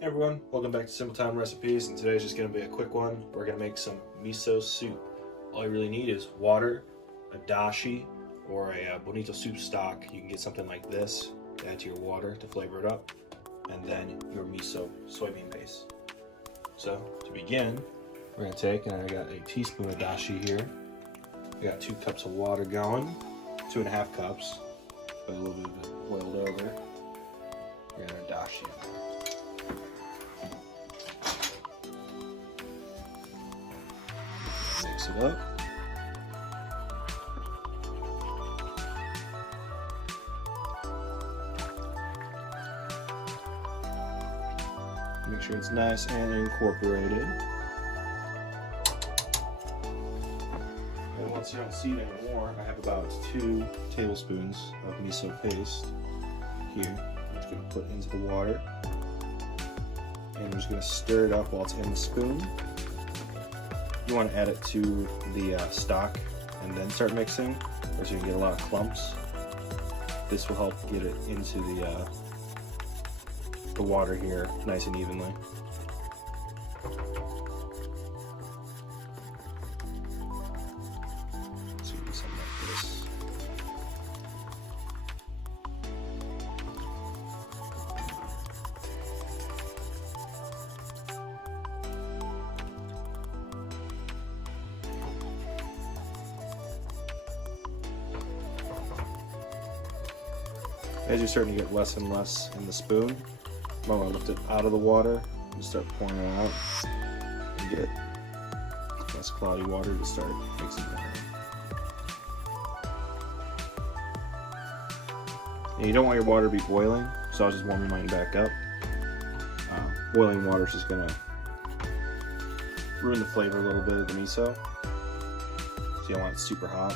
Hey everyone, welcome back to Simple Time Recipes, and today's just going to be a quick one. We're going to make some miso soup. All you really need is water, a dashi, or a bonito soup stock. You can get something like this, add to your water to flavor it up, and then your miso soybean paste. So to begin, we're going to take, and I got a teaspoon of dashi here. I got 2 cups of water going, 2.5 cups, put a little bit of it boiled over. We're going to dashi in there. Mix it up. Make sure it's nice and incorporated. And once you don't see it anymore, I have about 2 tablespoons of miso paste here. I'm just going to put into the water. And we're just going to stir it up while it's in the spoon. You want to add it to the stock and then start mixing, or so you can get a lot of clumps. This will help get it into the water here nice and evenly. So you do something like this. As you're starting to get less and less in the spoon, you might want to lift it out of the water and start pouring it out and get less cloudy water to start mixing it in. And you don't want your water to be boiling, so I was just warming mine back up. Boiling water is just going to ruin the flavor a little bit of the miso, so you don't want it super hot.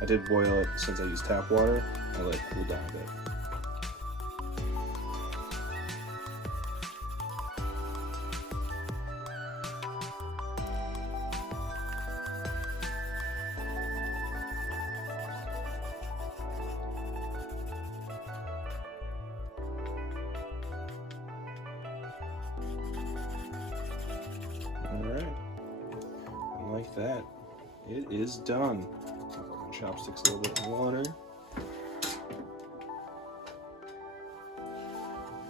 I did boil it since I used tap water. I let it cool down a bit. All right, and like that, it is done. Chopsticks, a little bit of water.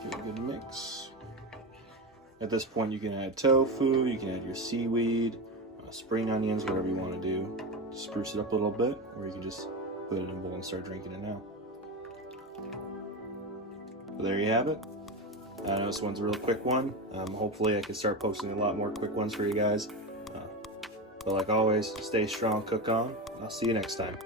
Give it a good mix. At this point, you can add tofu, you can add your seaweed, spring onions, whatever you want to do. Spruce it up a little bit, or you can just put it in a bowl and start drinking it now. So there you have it. I know this one's a real quick one. Hopefully, I can start posting a lot more quick ones for you guys. But like always, stay strong, cook on. I'll see you next time.